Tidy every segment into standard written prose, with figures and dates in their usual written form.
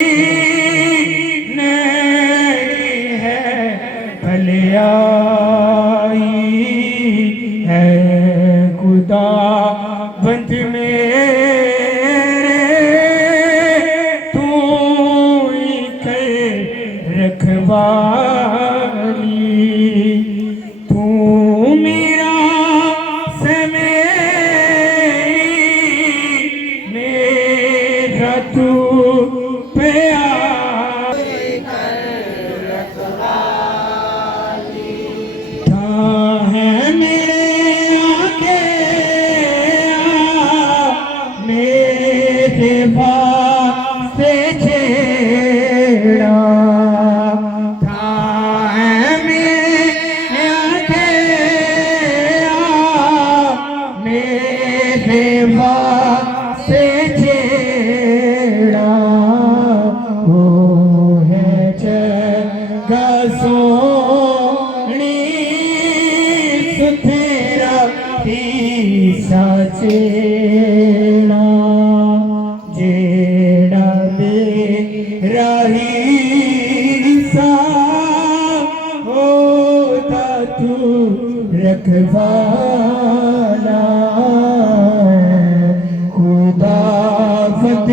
बंद मेरे तू ही कर रखवाली, तू मेरा समय मेरा तू प्यार है मेरे आगे मेरे वास्ते छेड़ा था है मेरे आगे मेरे वास्ते छेड़ा वो है जगह सोनी सुथरा ही साचेड़ा जेड़ा मेरा हिस्सा होता तू रखवाला खुदा फत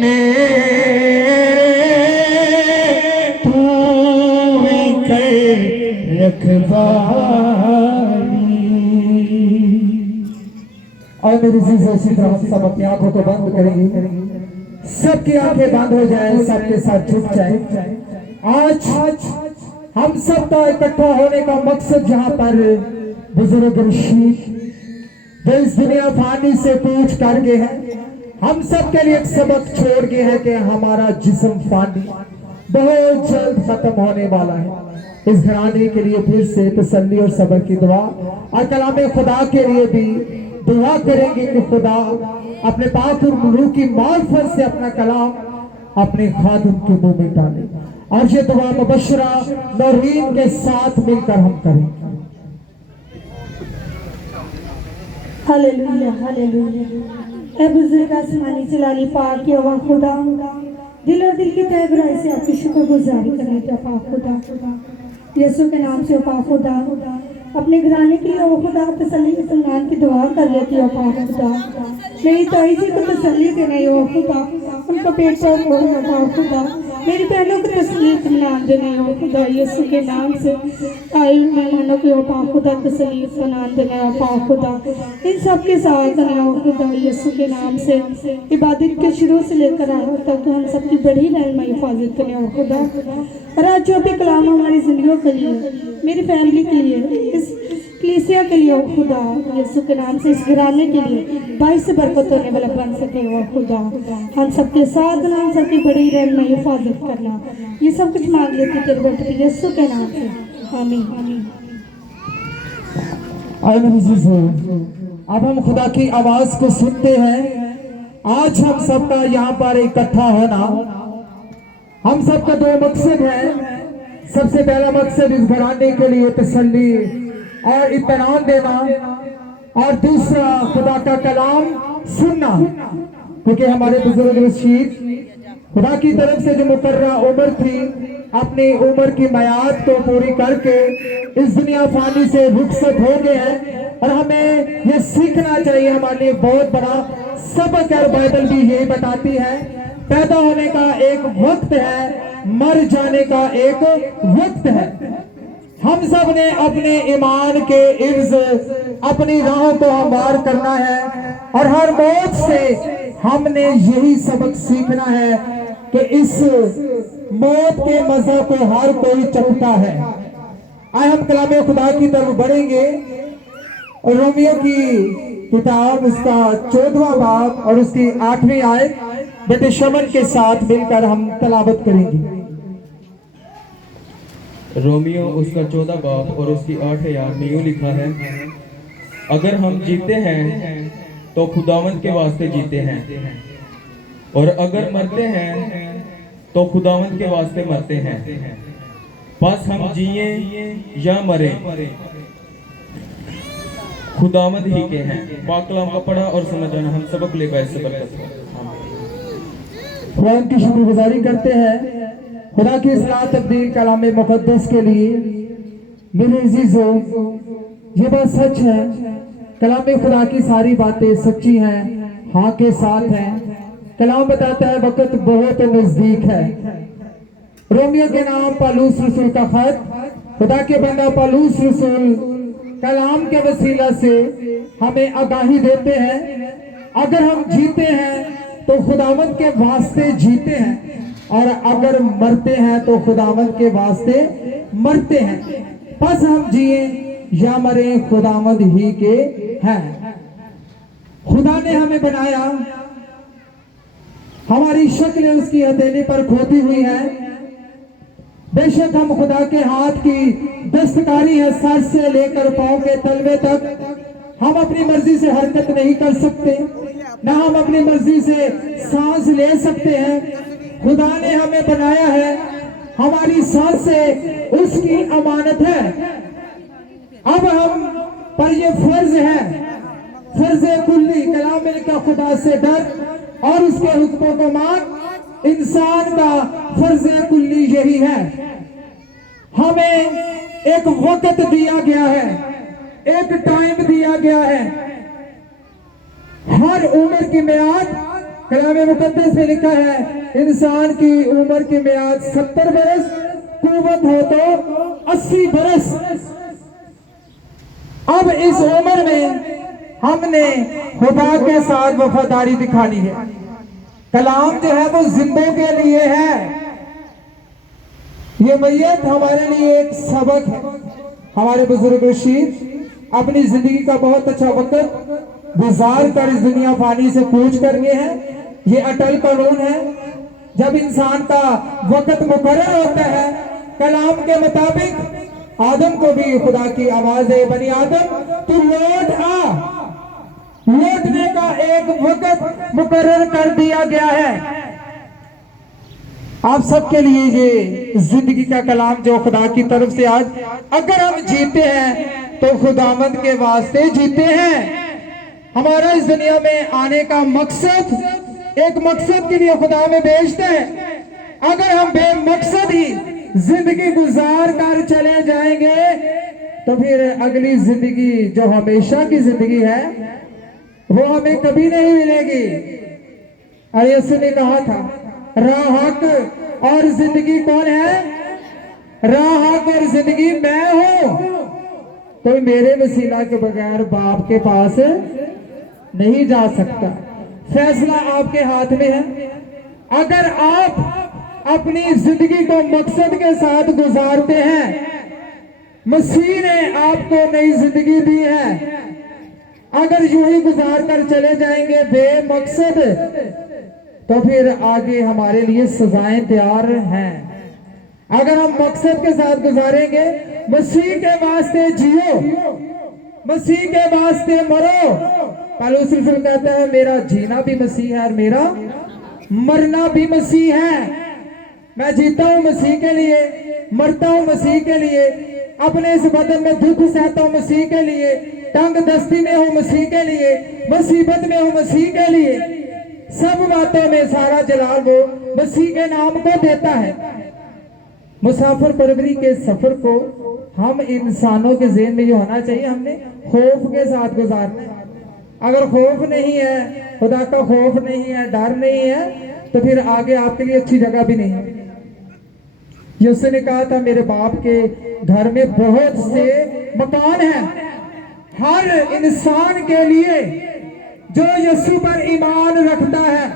मेरे तू ही कर रखवाली। और मेरी चीजों इसी तरह हम सब अपनी आंखों को बंद करेंगे, सबकी आंखें बंद हो जाएं, सबके साथ झुक जाएं। आज हम सब का इकट्ठा होने का मकसद जहां पर बुजुर्ग रशीद जो इस दुनिया फानी से पूछ कर गए हैं, हम सब के लिए एक सबक छोड़ गए हैं कि हमारा जिस्म फानी बहुत जल्द खत्म होने वाला है। इस घराने के लिए फिर से तसल्ली और सब्र की दुआ और कलाम खुदा के लिए भी दुआ करेंगे कि खुदा अपने पाक और रूह की मार्फत से अपना कलाम अपने खादिम के मुंह में डाले। और ये दुआ मुबशरा नौरीन के साथ मिलकर हम करेंगे। Hallelujah hallelujah. ऐ बुजुर्ग आसमानी जलाली पाक के अवा खुदा, दिल और दिल की तह गहराई से आपकी शुक्रगुजारी करने के पाक खुदा, यीशु के नाम से पाक खुदा अपने घराने के लिए ओ खुदा तसल्ली इत्मीनान की दुआ कर लेती हो पाक खुदा। मेरी ताई जी को तसल्ली देना हो खुदा, उनका पेट पर मोड़ना पाक खुदा, मेरी बहनों को तसल्ली इत्मीनान देना हो खुदा यीशु के नाम से। आए मेहमानों को पाक खुदा तसल्ली इत्मीनान देना हो पाक खुदा, इन सब के साथ देना हो खुदा यीशु के नाम से। इबादत के शुरू से लेकर आखिर तक हम सबकी बड़ी रहनुमाई हिफाजत करने हो खुदा। और आज जो भी कलाम हमारी जिंदगियों के लिए, मेरी फैमिली के लिए, इस कलीसिया के लिए हो खुदा यीशु के नाम से, इस घराने के लिए बाईस बरकत होने वाला बन सके हो खुदा। हम सबके साथ हम सबकी बड़ी रहनुमाई हिफाजत करना, ये सब कुछ मांग लेती तेरे बेटे यीशु के नाम से, आमीन आमीन। अब हम खुदा की आवाज को सुनते हैं। आज हम सबका यहाँ पर इकट्ठा होना, हम सबका दो मकसद है। सबसे पहला मकसद इस घराने के लिए तसल्ली और इत्मीनान देना, और दूसरा खुदा का कलाम सुनना, क्योंकि हमारे बुजुर्ग रशीद खुदा की तरफ से जो मुकर्रर उम्र थी, अपनी उम्र की मियाद को पूरी करके इस दुनिया फानी से रुखसत हो गए हैं। और हमें ये सीखना चाहिए, हमारे लिए बहुत बड़ा सबक है। बाइबल भी यही बताती है, पैदा होने का एक वक्त है, मर जाने का एक वक्त है। हम सब ने अपने ईमान के इर्ज अपनी राहों को हमवार करना है, और हर मौत से हमने यही सबक सीखना है कि इस मौत के मजा को हर कोई चखता है। आए हम कलाम खुदा की तरफ बढ़ेंगे और रोमियो की किताब उसका 14वां बाब और उसकी 8वीं आयत बेटे शमन के साथ मिलकर हम तलावत करेंगे। रोमियो उसका 14 बाब और उसकी 8 आयत में यूं लिखा है, अगर हम जीते हैं तो खुदावंद के वास्ते जीते हैं, और अगर मरते हैं तो खुदावंद के वास्ते मरते हैं। बस हम जिए या मरे खुदावंद ही के हैं। पाक कलाम का पढ़ा और समझाना हम सबक लेकर इस बरकत को। खुदा की शुक्रगुजारी करते हैं खुदा की इस्लाह तब्दील कलाम मुकद्दस के लिए। मेरे अजीजों, ये बात सच है, कलाम खुदा की सारी बातें सच्ची हैं, हाँ के साथ हैं। कलाम बताता है वक्त बहुत नजदीक है। रोमियो के नाम पौलुस रसूल का खत, खुदा के बंदा पौलुस रसूल कलाम के वसीला से हमें आगाही देते हैं, अगर हम जीते हैं तो खुदावंद के वास्ते जीते हैं, और अगर मरते हैं तो खुदावंद के वास्ते मरते हैं। बस हम जिए या मरे खुदावंद ही के हैं। खुदा ने हमें बनाया, हमारी शक्ल उसकी हथेली पर खोदी हुई है। बेशक हम खुदा के हाथ की दस्तकारी है, सर से लेकर पांव के तलवे तक। हम अपनी मर्जी से हरकत नहीं कर सकते, ना हम अपनी मर्जी से सांस ले सकते हैं। खुदा ने हमें बनाया है, हमारी सांसें उसकी अमानत है। अब हम पर ये फर्ज है, फर्ज कुल्ली कलाम में लिखा खुदा से डर और उसके हुक्मों को मान। इंसान का फर्ज कुल्ली यही है। हमें एक वक्त दिया गया है, एक टाइम दिया गया है। हर उम्र की मियाद कलाम मुकद्दस में लिखा है, इंसान की उम्र की मियाद 70 बरस, कुव्वत हो तो 80 बरस। अब इस उम्र में हमने खुदा के साथ वफादारी दिखानी है। कलाम जो है वो जिंदों के लिए है, ये मैयत हमारे लिए एक सबक है। हमारे बुजुर्ग रशीद अपनी जिंदगी का बहुत अच्छा वक्त गुजार कर इस दुनिया फानी से कूच कर गए हैं। ये अटल कानून है, जब इंसान का वक्त मुकर्रर होता है कलाम के मुताबिक, आदम को भी खुदा की आवाज है, बनी आदम तू लौट आ। लौटने का एक वक्त मुकर्रर कर दिया गया है। आप सबके लिए ये जिंदगी का कलाम जो खुदा की तरफ से आज, अगर हम जीते हैं तो खुदावंद के वास्ते जीते हैं। हमारा इस दुनिया में आने का मकसद, एक मकसद के लिए खुदा में भेजते हैं। अगर हम बेमकसद ही जिंदगी गुजार कर चले जाएंगे तो फिर अगली जिंदगी जो हमेशा की जिंदगी है वो हमें कभी नहीं मिलेगी। अरे उसने कहा था, राह हक और जिंदगी कौन है? राह हक और जिंदगी मैं हूं। कोई मेरे वसीला के बगैर बाप के पास नहीं जा सकता। फैसला आपके हाथ में है। अगर आप अपनी जिंदगी को मकसद के साथ गुजारते हैं, मसीह ने आपको नई जिंदगी दी है। अगर यूं ही गुजार कर चले जाएंगे बेमकसद, तो फिर आगे हमारे लिए सजाएं तैयार हैं। अगर हम मकसद के साथ गुजारेंगे, मसीह के वास्ते जियो, मसीह के वास्ते मरो। पौलुस रसूल कहता है, मेरा जीना भी मसीह है और मेरा मरना भी मसीह है। मैं जीता हूं मसीह के लिए, मरता हूं मसीह के लिए, अपने इस बदन में दुख सहता हूं मसीह के लिए, तंग दस्ती में हूं मसीह के लिए, मुसीबत में हूं मसीह के लिए। सब बातों में सारा जलाल वो मसीह के नाम को देता है। मुसाफिर परवरी के सफर को हम इंसानों के ज़हन में ये होना चाहिए, हमने खौफ के साथ गुजारना है। अगर खौफ नहीं है, खुदा का खौफ नहीं है, डर नहीं है, तो फिर आगे आपके लिए अच्छी जगह भी नहीं है। यीशु ने कहा था, मेरे बाप के घर में बहुत से मकान हैं। हर इंसान के लिए जो यीशु पर ईमान रखता है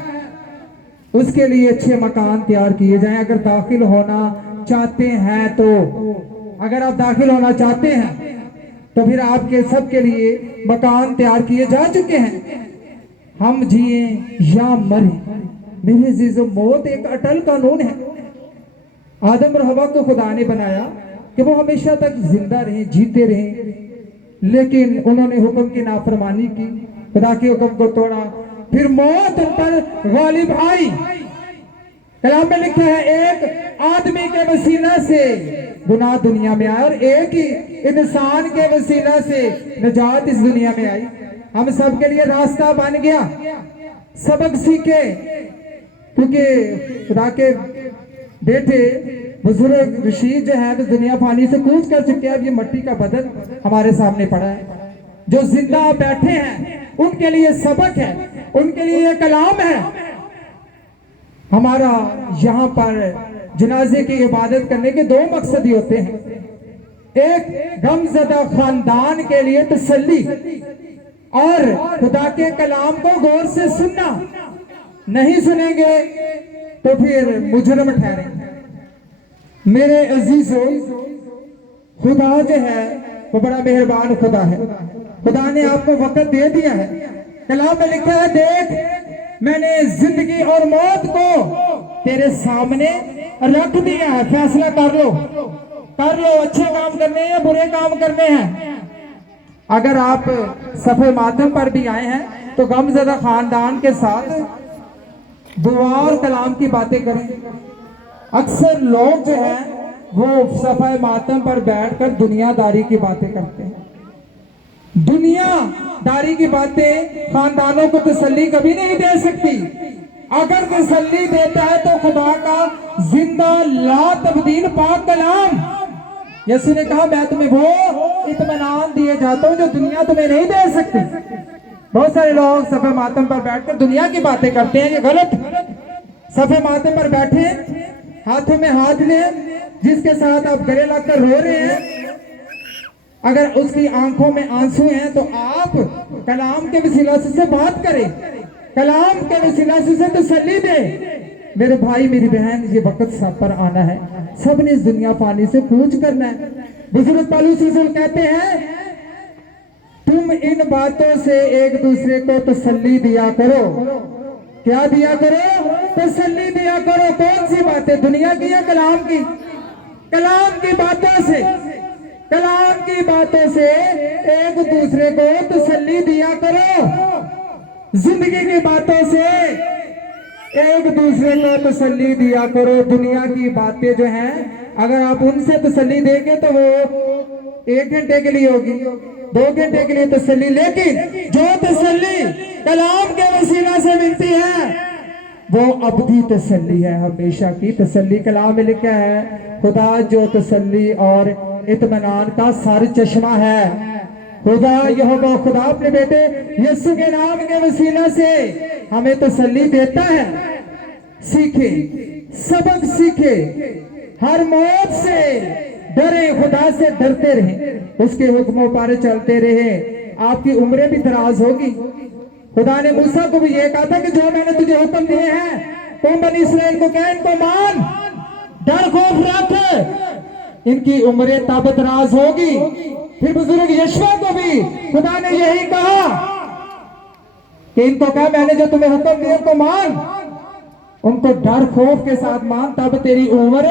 उसके लिए अच्छे मकान तैयार किए जाएं। अगर दाखिल होना चाहते हैं तो, अगर आप दाखिल होना चाहते हैं तो फिर आपके सबके लिए मकान तैयार किए जा चुके हैं। हम जिए या मरे, मेरे अजीजों, मौत एक अटल कानून है। आदम और हवा को खुदा ने बनाया कि वो हमेशा तक जिंदा रहें, जीते रहें, लेकिन उन्होंने हुक्म की नाफरमानी की, खुदा के हुक्म को तोड़ा, फिर मौत उन पर गालिब आई। कलाम में लिखा है, एक आदमी के वसीला से गुनाह दुनिया में आया और एक ही इंसान के वसीला से निजात इस दुनिया में आई। हम सब के लिए रास्ता बन गया। सबक सीखे, क्योंकि खुदा के बेटे बुजुर्ग ऋषि जो है वो दुनिया फानी से कूच कर चुके हैं। अब ये मिट्टी का बदन हमारे सामने पड़ा है। जो जिंदा बैठे हैं उनके लिए सबक है, उनके लिए ये कलाम है। हमारा यहाँ पर जनाजे की इबादत करने के दो मकसद ही होते हैं। एक गमज़दा खानदान के लिए तसल्ली और खुदा के कलाम को गौर से सुनना। नहीं सुनेंगे तो फिर मुजरम ठहरेंगे। मेरे अजीजों, खुदा जो है वो बड़ा मेहरबान खुदा है। खुदा ने आपको वक्त दे दिया है। कलाम में लिखा है, देख मैंने जिंदगी और मौत को तेरे सामने रख दिया है, फैसला कर लो, अच्छे काम करने हैं या बुरे काम करने हैं। अगर आप सफे मातम पर भी आए हैं तो गमज़दा खानदान के साथ दुआ और कलाम की बातें करें। अक्सर लोग जो है वो सफा मातम पर बैठकर दुनियादारी की बातें करते हैं। दुनियादारी की बातें खानदानों को तसल्ली कभी नहीं दे सकती। अगर तसल्ली देता है तो खुदा का जिंदा ला तब्दील पाक कलाम। यीशु ने कहा, मैं तुम्हें वो इत्मीनान दिए जाता हूं जो दुनिया तुम्हें नहीं दे सकती। बहुत सारे लोग सफे मातम पर बैठकर दुनिया की बातें करते हैं, ये गलत। सफे मातम पर बैठे, हाथों में हाथ ले, जिसके साथ आप गले लगकर रो रहे हैं, अगर उसकी आंखों में आंसू हैं तो आप कलाम के वसीला से उसे बात करें, कलाम के वसीला से उसे तसल्ली दे। मेरे भाई मेरी बहन, ये वक्त सब पर आना है। सब ने इस दुनिया पानी से कूच करना है। बुजुर्ग पौलुस रसूल कहते हैं, तुम इन बातों से एक दूसरे को तसल्ली दिया करो। क्या दिया करो? तसल्ली दिया करो। कौन सी बातें? दुनिया की या कलाम की? कलाम की बातों से, कलाम की बातों से एक दूसरे को तसल्ली दिया करो। जिंदगी की बातों से एक दूसरे को तसल्ली दिया करो। दुनिया की बातें जो हैं, अगर आप उनसे तसल्ली देंगे तो वो 1 घंटे के लिए होगी, 2 घंटे के लिए तसल्ली। लेकिन जो तसल्ली कलाम के वसीला से मिलती है वो अबदी तसल्ली है, हमेशा की तसल्ली। कलाम में लिखा है, खुदा जो तसल्ली और इत्मीनान का सर चश्मा है। खुदा यहोवा खुदा अपने बेटे यीशु के नाम के वसीला से हमें तसल्ली देता है। सीखे, सबक सीखे, हर मौत से डरे, खुदा से डरते रहे, उसके हुक्मों पर चलते रहे, आपकी उम्रें भी दराज होगी। खुदा ने मूसा को भी ये कहा था कि जो मैंने तुझे हुक्म दिए हैं तुम बनी इस्राएल को कह, इनको मान, डर खौफ रख, इनकी उम्रें तब दराज होगी। फिर बुजुर्ग यशवा को भी खुदा ने यही कहा कि इनको कहा, मैंने जो तुम्हें हुक्म दिया उनको मान, उनको डर खौफ के साथ मान, तब तेरी उम्र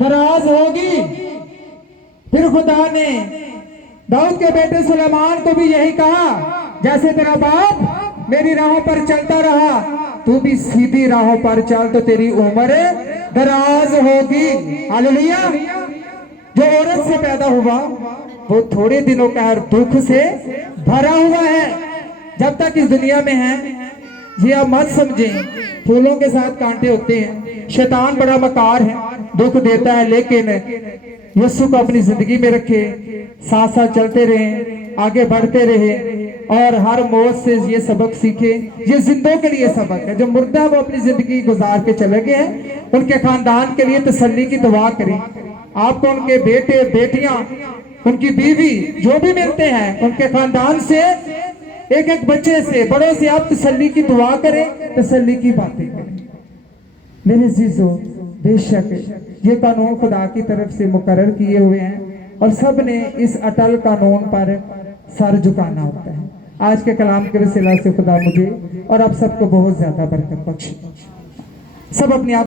दराज होगी। फिर खुदा ने दाऊद के बेटे सुलेमान को भी यही कहा, जैसे तेरा बाप मेरी राहों पर चलता रहा, तू भी सीधी राहों पर चल तो तेरी उम्र दराज होगी। हालेलुया। जो औरत से पैदा हुआ वो थोड़े दिनों का हर दुख से भरा हुआ है जब तक इस दुनिया में है। ये आप मत समझें, फूलों के साथ कांटे होते हैं। शैतान बड़ा मकार है, दुख देता है, लेकिन यीशु को अपनी जिंदगी में रखे, साथ साथ चलते रहे, आगे बढ़ते रहे और हर मौत से ये सबक सीखे। ये जिंदों के लिए सबक है। जो मुर्दा वो अपनी जिंदगी गुजार के चले गए हैं, उनके खानदान के लिए तसल्ली की दुआ करें। आपको उनके बेटे बेटियां, उनकी बीवी जो भी मिलते हैं, उनके खानदान से, एक एक बच्चे से, बड़ों से आप तसल्ली की दुआ करें, तसल्ली की बातें करें। मेरे जीजो, बेशक ये कानून खुदा की तरफ से मुकर्रर किए हुए हैं और सब ने इस अटल कानून पर सर झुकाना होता है। आज के कलाम के वसीला से खुदा मुझे और आप सबको बहुत ज्यादा बरकत बख्शे। सब अपनी